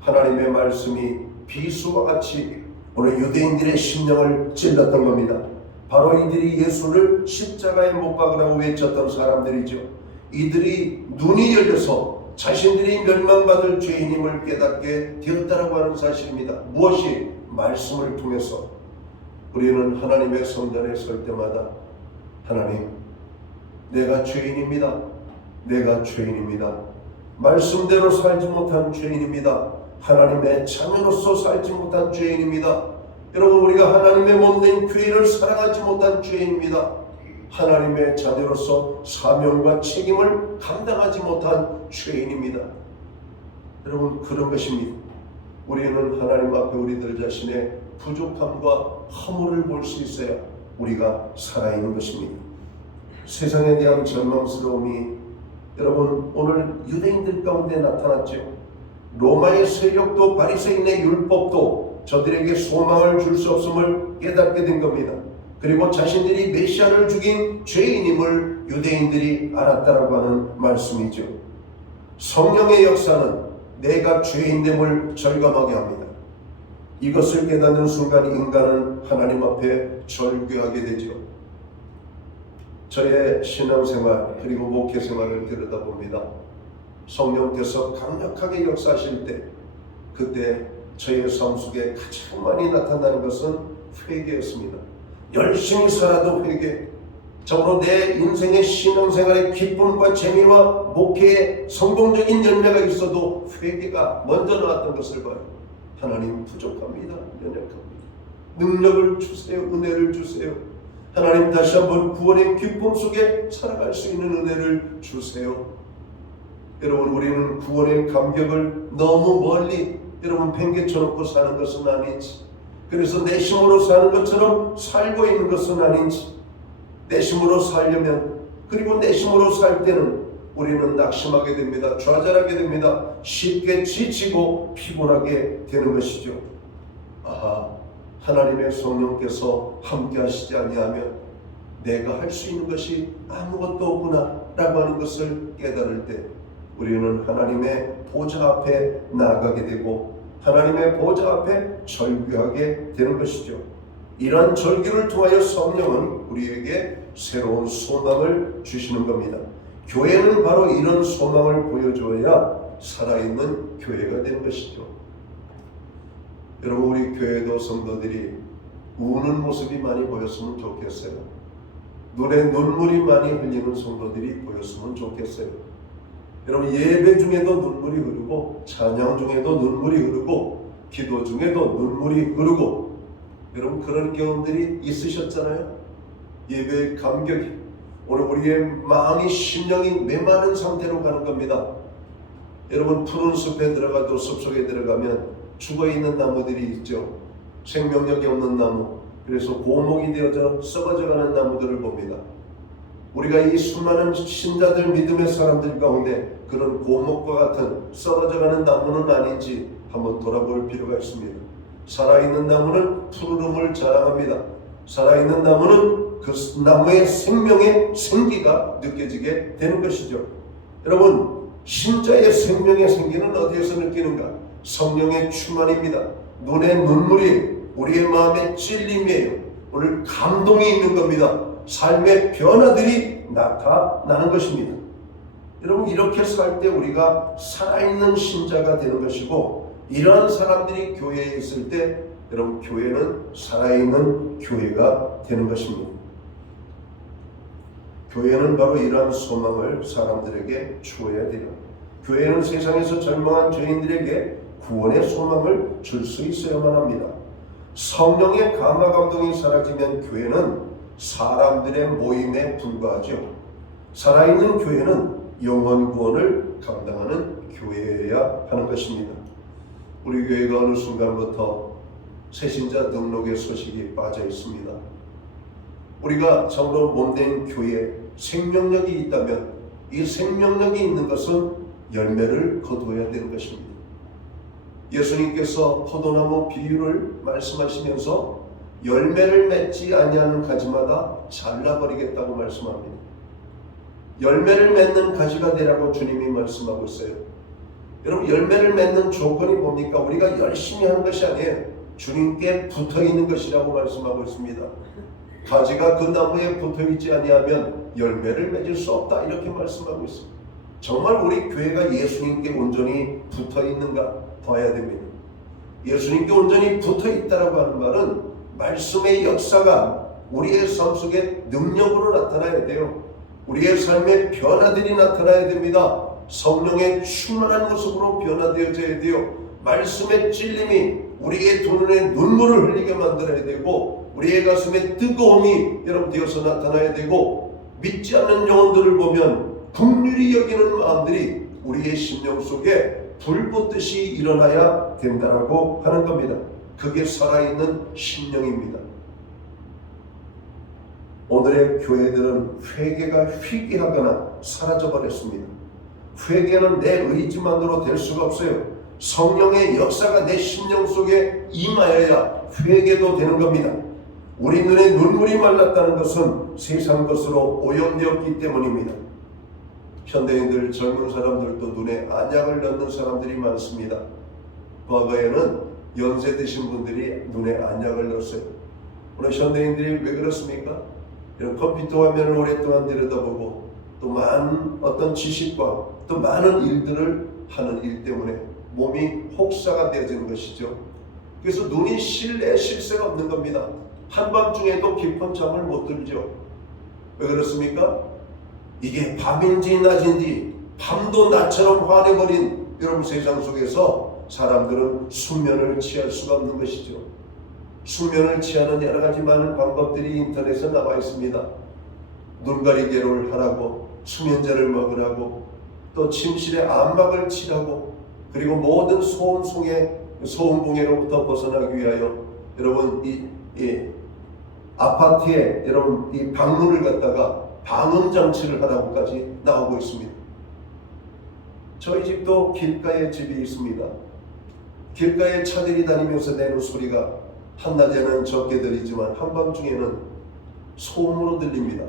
하나님의 말씀이 비수와 같이 오늘 유대인들의 심령을 찔렀던 겁니다. 바로 이들이 예수를 십자가에 못 박으라고 외쳤던 사람들이죠. 이들이 눈이 열려서 자신들이 멸망받을 죄인임을 깨닫게 되었다라고 하는 사실입니다. 무엇이? 말씀을 통해서. 우리는 하나님의 성전에 설 때마다 하나님, 내가 죄인입니다. 내가 죄인입니다. 말씀대로 살지 못한 죄인입니다. 하나님의 자녀로서 살지 못한 죄인입니다. 여러분, 우리가 하나님의 몸된 교회를 사랑하지 못한 죄인입니다. 하나님의 자녀로서 사명과 책임을 감당하지 못한 죄인입니다. 여러분, 그런 것입니다. 우리는 하나님 앞에 우리들 자신의 부족함과 허물을 볼 수 있어야 우리가 살아있는 것입니다. 세상에 대한 절망스러움이 여러분 오늘 유대인들 가운데 나타났죠. 로마의 세력도 바리새인의 율법도 저들에게 소망을 줄 수 없음을 깨닫게 된 겁니다. 그리고 자신들이 메시아를 죽인 죄인임을 유대인들이 알았다라고 하는 말씀이죠. 성령의 역사는 내가 죄인됨을 절감하게 합니다. 이것을 깨닫는 순간 인간은 하나님 앞에 절규하게 되죠. 저의 신앙생활 그리고 목회생활을 들여다봅니다. 성령께서 강력하게 역사하실 때 그때 저의 삶 속에 가장 많이 나타나는 것은 회개였습니다. 열심히 살아도 회개, 적어도 내 인생의 신앙생활의 기쁨과 재미와 목회의 성공적인 열매가 있어도 회개가 먼저 나왔던 것을 봐요. 하나님 부족합니다. 연약합니다. 능력을 주세요. 은혜를 주세요. 하나님 다시 한번 구원의 기쁨 속에 살아갈 수 있는 은혜를 주세요. 여러분, 우리는 구원의 감격을 너무 멀리 여러분 팽개쳐놓고 사는 것은 아닌지, 그래서 내 힘으로 사는 것처럼 살고 있는 것은 아닌지, 내 힘으로 살려면, 그리고 내 힘으로 살 때는 우리는 낙심하게 됩니다. 좌절하게 됩니다. 쉽게 지치고 피곤하게 되는 것이죠. 아하, 하나님의 성령께서 함께 하시지 아니하면 내가 할 수 있는 것이 아무것도 없구나 라고 하는 것을 깨달을 때 우리는 하나님의 보좌 앞에 나아가게 되고 하나님의 보좌 앞에 절규하게 되는 것이죠. 이러한 절규를 통하여 성령은 우리에게 새로운 소망을 주시는 겁니다. 교회는 바로 이런 소망을 보여줘야 살아있는 교회가 되는 것이죠. 여러분, 우리 교회도 성도들이 우는 모습이 많이 보였으면 좋겠어요. 눈에 눈물이 많이 흘리는 성도들이 보였으면 좋겠어요. 여러분, 예배 중에도 눈물이 흐르고 찬양 중에도 눈물이 흐르고 기도 중에도 눈물이 흐르고, 여러분 그런 경험들이 있으셨잖아요. 예배의 감격이, 오늘 우리의 마음이 심령이 메마른 상태로 가는 겁니다. 여러분, 푸른 숲에 들어가도 숲속에 들어가면 죽어있는 나무들이 있죠. 생명력이 없는 나무, 그래서 고목이 되어져 썩어져가는 나무들을 봅니다. 우리가 이 수많은 신자들, 믿음의 사람들 가운데 그런 고목과 같은 썩어져가는 나무는 아닌지 한번 돌아볼 필요가 있습니다. 살아있는 나무는 푸르름을 자랑합니다. 살아있는 나무는 그 나무의 생명의 생기가 느껴지게 되는 것이죠. 여러분, 신자의 생명의 생기는 어디에서 느끼는가? 성령의 충만입니다. 눈에 눈물이 우리의 마음에 찔림이에요. 오늘 감동이 있는 겁니다. 삶의 변화들이 나타나는 것입니다. 여러분, 이렇게 살 때 우리가 살아있는 신자가 되는 것이고, 이러한 사람들이 교회에 있을 때 여러분 교회는 살아있는 교회가 되는 것입니다. 교회는 바로 이러한 소망을 사람들에게 주어야 돼요. 교회는 세상에서 절망한 죄인들에게 구원의 소망을 줄 수 있어야만 합니다. 성령의 감화 감동이 사라지면 교회는 사람들의 모임에 불과하죠. 살아있는 교회는 영혼 구원을 감당하는 교회여야 하는 것입니다. 우리 교회가 어느 순간부터 새신자 등록의 소식이 빠져 있습니다. 우리가 참으로 몸된 교회에 생명력이 있다면 이 생명력이 있는 것은 열매를 거두어야 되는 것입니다. 예수님께서 포도나무 비유를 말씀하시면서 열매를 맺지 아니하는 가지마다 잘라버리겠다고 말씀합니다. 열매를 맺는 가지가 되라고 주님이 말씀하고 있어요. 여러분, 열매를 맺는 조건이 뭡니까? 우리가 열심히 하는 것이 아니에요. 주님께 붙어있는 것이라고 말씀하고 있습니다. 가지가 그 나무에 붙어있지 아니하면 열매를 맺을 수 없다, 이렇게 말씀하고 있습니다. 정말 우리 교회가 예수님께 온전히 붙어있는가 봐야 됩니다. 예수님께 온전히 붙어있다라고 하는 말은 말씀의 역사가 우리의 삶 속에 능력으로 나타나야 돼요. 우리의 삶의 변화들이 나타나야 됩니다. 성령의 충만한 모습으로 변화되어져야 돼요. 말씀의 찔림이 우리의 두 눈에 눈물을 흘리게 만들어야 되고, 우리의 가슴에 뜨거움이 여러분 되어서 나타나야 되고, 믿지 않는 영혼들을 보면 긍휼히 여기는 마음들이 우리의 심령 속에 불 붙듯이 일어나야 된다라고 하는 겁니다. 그게 살아있는 심령입니다. 오늘의 교회들은 회개가 희귀하거나 사라져버렸습니다. 회개는 내 의지만으로 될 수가 없어요. 성령의 역사가 내 심령 속에 임하여야 회개도 되는 겁니다. 우리 눈에 눈물이 말랐다는 것은 세상 것으로 오염되었기 때문입니다. 현대인들, 젊은 사람들도 눈에 안약을 넣는 사람들이 많습니다. 과거에는 연세 드신 분들이 눈에 안약을 넣었어요. 오늘 현대인들이 왜 그렇습니까? 이런 컴퓨터 화면을 오랫동안 들여다보고 또 많은 어떤 지식과 또 많은 일들을 하는 일 때문에 몸이 혹사가 되어지는 것이죠. 그래서 눈이 실내 쉴새가 없는 겁니다. 한밤중에도 깊은 잠을 못 들죠. 왜 그렇습니까? 이게 밤인지 낮인지 밤도 낮처럼 환해버린 이런 세상 속에서 사람들은 숙면을 취할 수가 없는 것이죠. 숙면을 취하는 여러 가지 많은 방법들이 인터넷에 나와 있습니다. 눈가리개를 하라고, 수면제를 먹으라고, 또 침실에 암막을 칠하고, 그리고 모든 소음공해로부터 벗어나기 위하여 여러분 이 아파트에 여러분 이 방문을 갖다가 방음 장치를 하라고까지 나오고 있습니다. 저희 집도 길가에 집이 있습니다. 길가에 차들이 다니면서 내는 소리가 한낮에는 적게 들리지만 한밤중에는 소음으로 들립니다.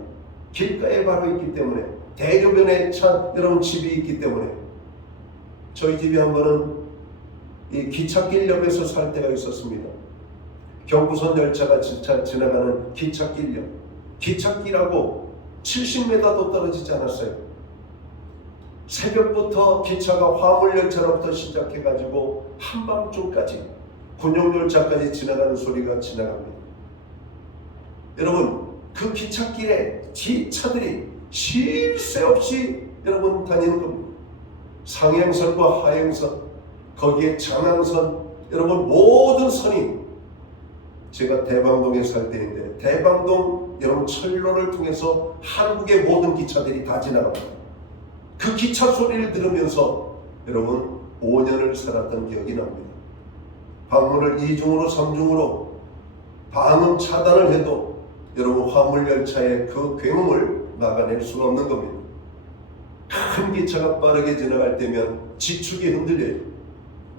길가에 바로 있기 때문에, 대로변에 여러분 집이 있기 때문에. 저희 집이 한 번은 이 기찻길 옆에서 살 때가 있었습니다. 경부선 열차가 지나가는 기찻길 옆. 기찻길하고 70m도 떨어지지 않았어요. 새벽부터 기차가 화물열차로부터 시작해가지고 한밤중까지 군용열차까지 지나가는 소리가 지나갑니다. 여러분, 그 기찻길에 차들이 쉴 새 없이 여러분 다니는 겁니다. 상행선과 하행선, 거기에 장항선, 여러분 모든 선이, 제가 대방동에 살 때인데 대방동 여러분 철로를 통해서 한국의 모든 기차들이 다 지나갑니다. 그 기차 소리를 들으면서 여러분 5년을 살았던 기억이 납니다. 방문을 2중으로 3중으로 방음 차단을 해도 여러분 화물열차의 그 굉음을 막아낼 수가 없는 겁니다. 큰 기차가 빠르게 지나갈 때면 지축이 흔들려요.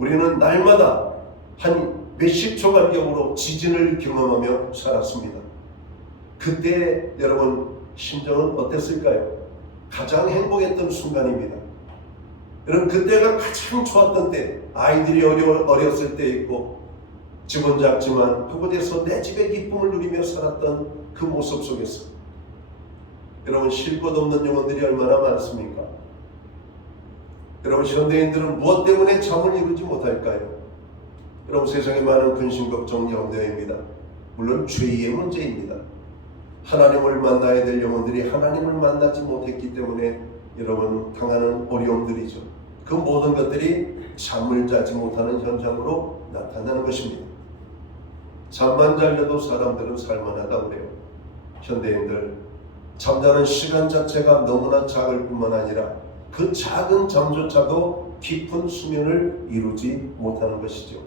우리는 날마다 한 몇십 초 간격으로 지진을 경험하며 살았습니다. 그때 여러분 심정은 어땠을까요? 가장 행복했던 순간입니다. 여러분 그때가 가장 좋았던 때, 아이들이 어렸을 때 있고 집은 작지만 그곳에서 내 집의 기쁨을 누리며 살았던 그 모습 속에서 여러분 쉴 것 없는 영혼들이 얼마나 많습니까? 여러분 현대인들은 무엇 때문에 잠을 이루지 못할까요? 여러분 세상에 많은 근심, 걱정, 염려입니다. 물론 죄의 문제입니다. 하나님을 만나야 될 영혼들이 하나님을 만나지 못했기 때문에 여러분 당하는 어려움들이죠. 그 모든 것들이 잠을 자지 못하는 현상으로 나타나는 것입니다. 잠만 자려도 사람들은 살만하다고 그래요. 현대인들 잠자는 시간 자체가 너무나 작을 뿐만 아니라 그 작은 잠조차도 깊은 수면을 이루지 못하는 것이죠.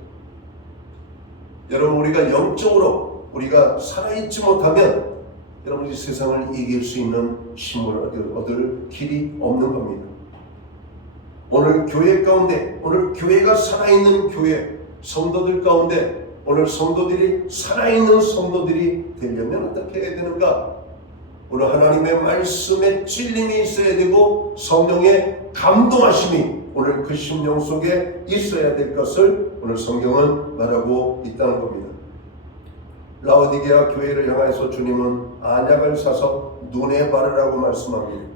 여러분 우리가 영적으로 우리가 살아있지 못하면 여러분 이 세상을 이길 수 있는 힘을 얻을 길이 없는 겁니다. 오늘 교회 가운데, 오늘 교회가 살아있는 교회, 성도들 가운데 오늘 성도들이 살아있는 성도들이 되려면 어떻게 해야 되는가? 오늘 하나님의 말씀에 찔림이 있어야 되고 성령의 감동하심이 오늘 그 심령 속에 있어야 될 것을 오늘 성경은 말하고 있다는 겁니다. 라오디게아 교회를 향해서 주님은 안약을 사서 눈에 바르라고 말씀합니다.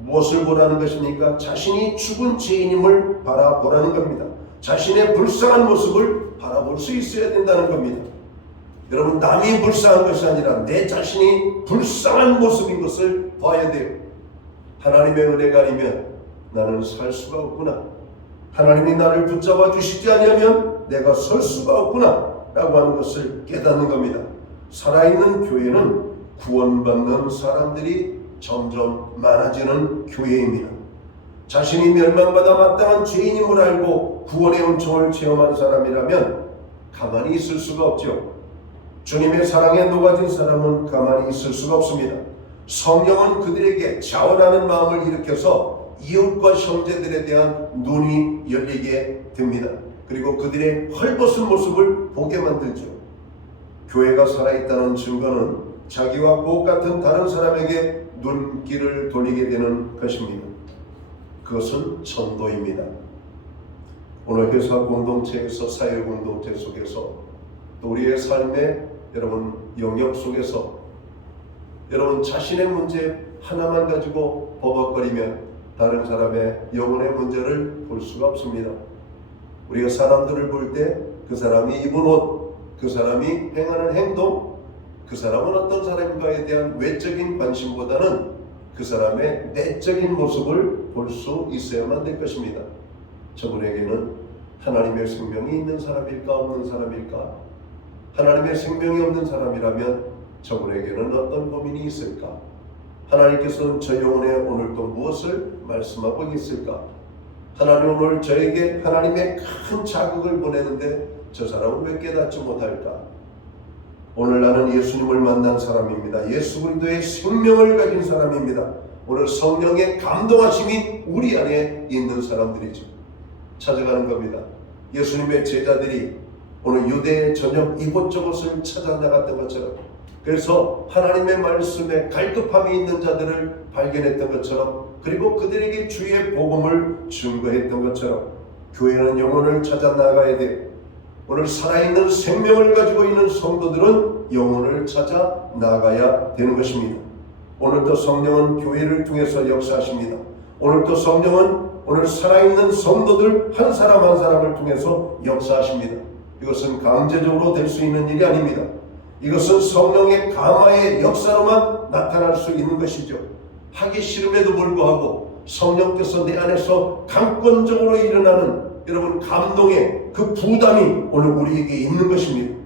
무엇을 보라는 것입니까? 자신이 죽은 죄인임을 바라보라는 겁니다. 자신의 불쌍한 모습을 바라볼 수 있어야 된다는 겁니다. 여러분 남이 불쌍한 것이 아니라 내 자신이 불쌍한 모습인 것을 봐야 돼요. 하나님의 은혜가 아니면 나는 살 수가 없구나. 하나님이 나를 붙잡아 주시지 않으면 내가 설 수가 없구나 라고 하는 것을 깨닫는 겁니다. 살아있는 교회는 구원받는 사람들이 점점 많아지는 교회입니다. 자신이 멸망받아 마땅한 죄인임을 알고 구원의 은총을 체험한 사람이라면 가만히 있을 수가 없죠. 주님의 사랑에 녹아든 사람은 가만히 있을 수가 없습니다. 성령은 그들에게 자원하는 마음을 일으켜서 이웃과 형제들에 대한 눈이 열리게 됩니다. 그리고 그들의 헐벗은 모습을 보게 만들죠. 교회가 살아있다는 증거는 자기와 똑같은 다른 사람에게 눈길을 돌리게 되는 것입니다. 그것은 전도입니다. 오늘 회사 공동체에서, 사회 공동체 속에서, 또 우리의 삶의 여러분 영역 속에서 여러분, 자신의 문제 하나만 가지고 버벅거리면 다른 사람의 영혼의 문제를 볼 수가 없습니다. 우리가 사람들을 볼 때 그 사람이 입은 옷, 그 사람이 행하는 행동, 그 사람은 어떤 사람인가에 대한 외적인 관심보다는 그 사람의 내적인 모습을 볼 수 있어야만 될 것입니다. 저분에게는 하나님의 생명이 있는 사람일까 없는 사람일까? 하나님의 생명이 없는 사람이라면 저분에게는 어떤 고민이 있을까? 하나님께서는 저 영혼에 오늘 또 무엇을 말씀하고 있을까? 하나님 오늘 저에게 하나님의 큰 자극을 보내는데 저 사람은 왜 깨닫지 못할까? 오늘 나는 예수님을 만난 사람입니다. 예수 그리스도의 생명을 가진 사람입니다. 오늘 성령의 감동하심이 우리 안에 있는 사람들이죠. 찾아가는 겁니다. 예수님의 제자들이 오늘 유대의 전역 이곳저곳을 찾아 나갔던 것처럼, 그래서 하나님의 말씀에 갈급함이 있는 자들을 발견했던 것처럼, 그리고 그들에게 주의 복음을 증거했던 것처럼 교회는 영혼을 찾아 나가야 돼요. 오늘 살아있는 생명을 가지고 있는 성도들은 영혼을 찾아 나가야 되는 것입니다. 오늘도 성령은 교회를 통해서 역사하십니다. 오늘도 성령은 오늘 살아있는 성도들 한 사람 한 사람을 통해서 역사하십니다. 이것은 강제적으로 될 수 있는 일이 아닙니다. 이것은 성령의 감화의 역사로만 나타날 수 있는 것이죠. 하기 싫음에도 불구하고 성령께서 내 안에서 강권적으로 일어나는 여러분 감동의 그 부담이 오늘 우리에게 있는 것입니다.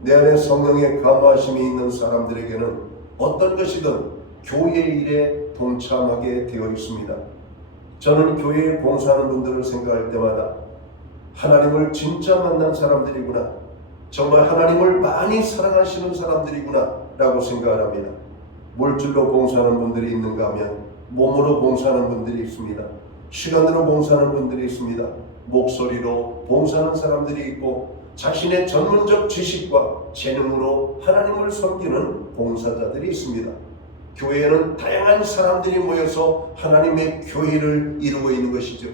내 안에 성령의 감화하심이 있는 사람들에게는 어떤 것이든 교회 일에 동참하게 되어 있습니다. 저는 교회에 봉사하는 분들을 생각할 때마다 하나님을 진짜 만난 사람들이구나, 정말 하나님을 많이 사랑하시는 사람들이구나 라고 생각을 합니다. 물질로 봉사하는 분들이 있는가 하면 몸으로 봉사하는 분들이 있습니다. 시간으로 봉사하는 분들이 있습니다. 목소리로 봉사하는 사람들이 있고, 자신의 전문적 지식과 재능으로 하나님을 섬기는 봉사자들이 있습니다. 교회에는 다양한 사람들이 모여서 하나님의 교회를 이루고 있는 것이죠.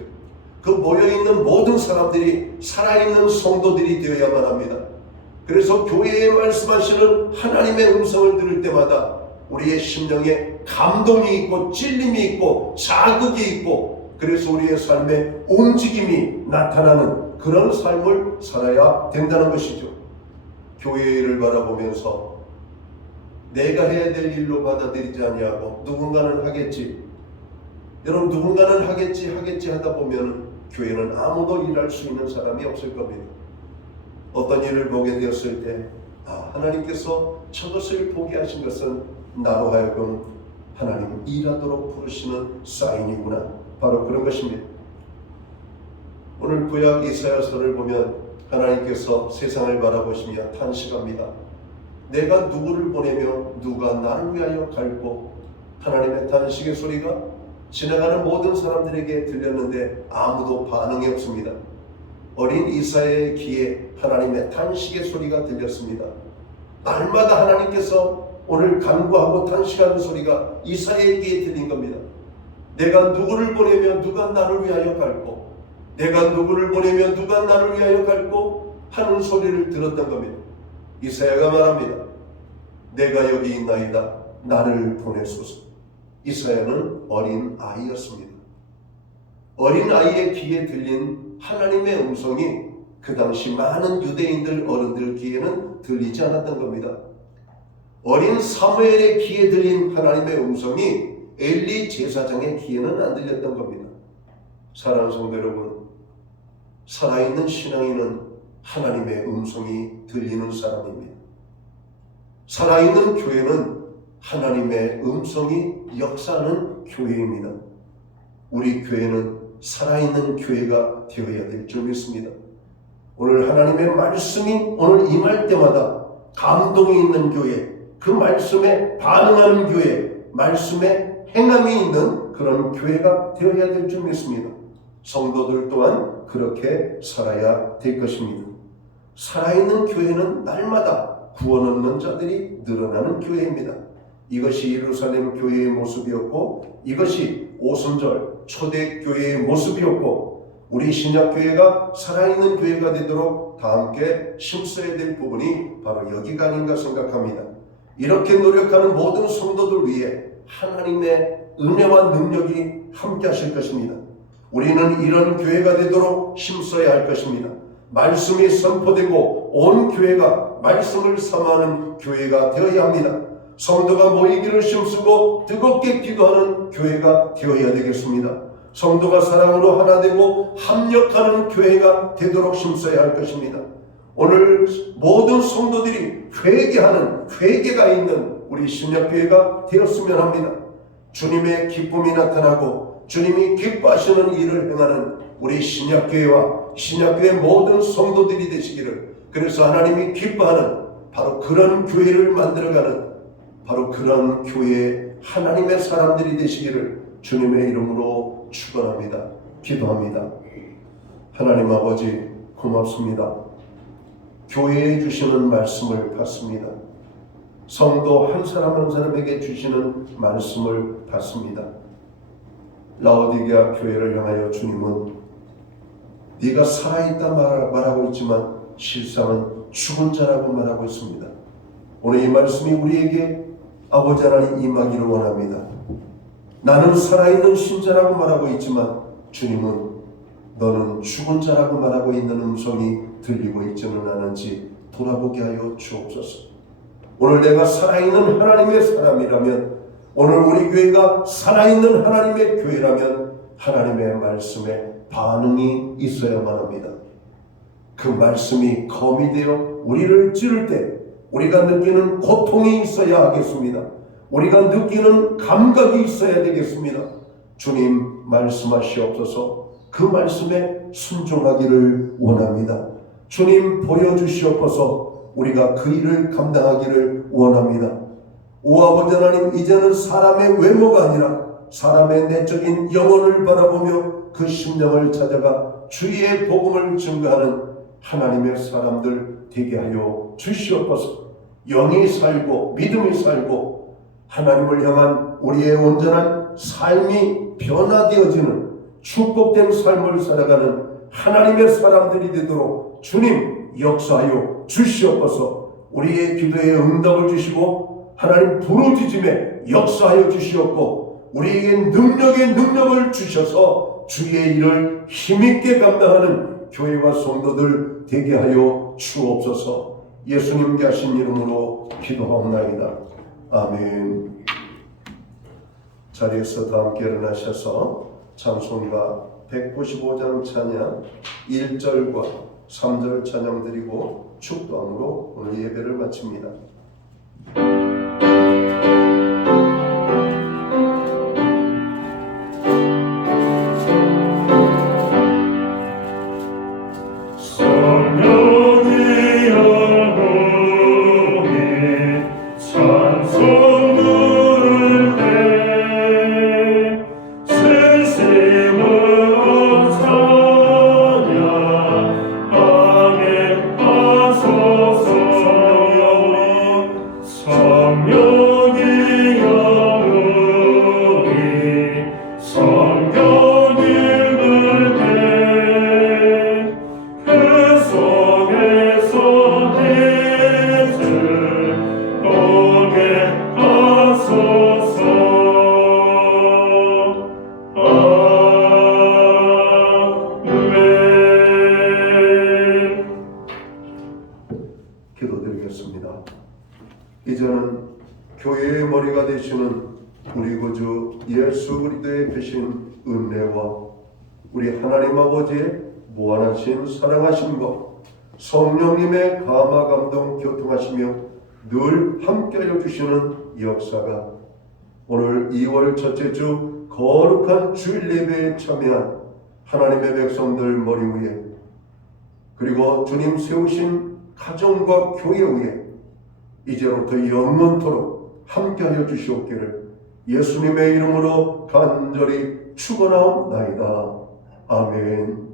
그 모여있는 모든 사람들이 살아있는 성도들이 되어야만 합니다. 그래서 교회에 말씀하시는 하나님의 음성을 들을 때마다 우리의 심령에 감동이 있고 찔림이 있고 자극이 있고, 그래서 우리의 삶에 움직임이 나타나는 그런 삶을 살아야 된다는 것이죠. 교회의 일을 바라보면서 내가 해야 될 일로 받아들이지 아니하고 누군가는 하겠지, 여러분 누군가는 하겠지 하다 보면 교회는 아무도 일할 수 있는 사람이 없을 겁니다. 어떤 일을 보게 되었을 때 하나님께서 저것을 보게 하신 것은 나로 하여금 하나님 일하도록 부르시는 사인이구나, 바로 그런 것입니다. 오늘 구약 이사야서를 보면 하나님께서 세상을 바라보시며 탄식합니다. 내가 누구를 보내며 누가 나를 위하여 갈고? 하나님의 탄식의 소리가 지나가는 모든 사람들에게 들렸는데 아무도 반응이 없습니다. 어린 이사야의 귀에 하나님의 탄식의 소리가 들렸습니다. 날마다 하나님께서 오늘 간구하고 탄식하는 소리가 이사야의 귀에 들린 겁니다. 내가 누구를 보내며 누가 나를 위하여 갈고? 내가 누구를 보내며 누가 나를 위하여 갈고? 하는 소리를 들었던 겁니다. 이사야가 말합니다. 내가 여기 있나이다. 나를 보내소서. 이사야는 어린 아이였습니다. 어린 아이의 귀에 들린 하나님의 음성이 그 당시 많은 유대인들 어른들 귀에는 들리지 않았던 겁니다. 어린 사무엘의 귀에 들린 하나님의 음성이 엘리 제사장의 귀에는 안 들렸던 겁니다. 사랑하는 성도 여러분, 살아있는 신앙인은 하나님의 음성이 들리는 사람입니다. 살아있는 교회는 하나님의 음성이 역사하는 교회입니다. 우리 교회는 살아있는 교회가 되어야 될 줄 믿습니다. 오늘 하나님의 말씀이 오늘 임할 때마다 감동이 있는 교회, 그 말씀에 반응하는 교회, 말씀에 행함이 있는 그런 교회가 되어야 될 줄 믿습니다. 성도들 또한 그렇게 살아야 될 것입니다. 살아있는 교회는 날마다 구원 얻는 자들이 늘어나는 교회입니다. 이것이 예루살렘 교회의 모습이었고, 이것이 오순절 초대교회의 모습이었고, 우리 신약교회가 살아있는 교회가 되도록 다 함께 힘써야 될 부분이 바로 여기가 아닌가 생각합니다. 이렇게 노력하는 모든 성도들 위해 하나님의 은혜와 능력이 함께 하실 것입니다. 우리는 이런 교회가 되도록 힘써야 할 것입니다. 말씀이 선포되고 온 교회가 말씀을 삼아하는 교회가 되어야 합니다. 성도가 모이기를 힘쓰고 뜨겁게 기도하는 교회가 되어야 되겠습니다. 성도가 사랑으로 하나 되고 합력하는 교회가 되도록 힘써야 할 것입니다. 오늘 모든 성도들이 회개하는 회개가 있는 우리 신약교회가 되었으면 합니다. 주님의 기쁨이 나타나고 주님이 기뻐하시는 일을 행하는 우리 신약교회와 신약교회 모든 성도들이 되시기를, 그래서 하나님이 기뻐하는 바로 그런 교회를 만들어가는 바로 그런 교회 하나님의 사람들이 되시기를 주님의 이름으로 축원합니다. 기도합니다. 하나님 아버지 고맙습니다. 교회에 주시는 말씀을 받습니다. 성도 한 사람 한 사람에게 주시는 말씀을 받습니다. 라오디게아 교회를 향하여 주님은 네가 살아있다 말하고 있지만 실상은 죽은 자라고 말하고 있습니다. 오늘 이 말씀이 우리에게 아버지 하나님 임하기를 원합니다. 나는 살아있는 신자라고 말하고 있지만 주님은 너는 죽은 자라고 말하고 있는 음성이 들리고 있지는 않은지 돌아보게 하여 주옵소서. 오늘 내가 살아있는 하나님의 사람이라면, 오늘 우리 교회가 살아있는 하나님의 교회라면 하나님의 말씀에 반응이 있어야만 합니다. 그 말씀이 검이 되어 우리를 찌를 때 우리가 느끼는 고통이 있어야 하겠습니다. 우리가 느끼는 감각이 있어야 되겠습니다. 주님 말씀하시옵소서. 그 말씀에 순종하기를 원합니다. 주님 보여주시옵소서. 우리가 그 일을 감당하기를 원합니다. 오 아버지 하나님, 이제는 사람의 외모가 아니라 사람의 내적인 영혼을 바라보며 그 심령을 찾아가 주의 복음을 증거하는 하나님의 사람들 되게 하여 주시옵소서. 영이 살고 믿음이 살고 하나님을 향한 우리의 온전한 삶이 변화되어지는 축복된 삶을 살아가는 하나님의 사람들이 되도록 주님 역사하여 주시옵소서. 우리의 기도에 응답을 주시고 하나님 부르짖음에 역사하여 주시옵고 우리에게 능력의 능력을 주셔서 주의 일을 힘있게 감당하는 교회와 성도들 되게 하여 주옵소서. 예수님께 하신 이름으로 기도하옵나이다. 아멘. 자리에서 다 함께 일어나셔서 찬송가 195장 찬양 1절과 3절 찬양 드리고 축도함으로 오늘 예배를 마칩니다. 기도드리겠습니다. 이제는 교회의 머리가 되시는 우리 구주 예수 그리스도의 크신 은혜와 우리 하나님 아버지의 무한하신 사랑하심과 성령님의 감화 감동 교통하시며 늘 함께하여 주시는 역사가 오늘 2월 첫째 주 거룩한 주일 예배에 참여한 하나님의 백성들 머리 위에, 그리고 주님 세우신 가정과 교회 위에 이제부터 영원토록 함께하여 주시옵기를 예수님의 이름으로 간절히 축원하옵나이다. 아멘.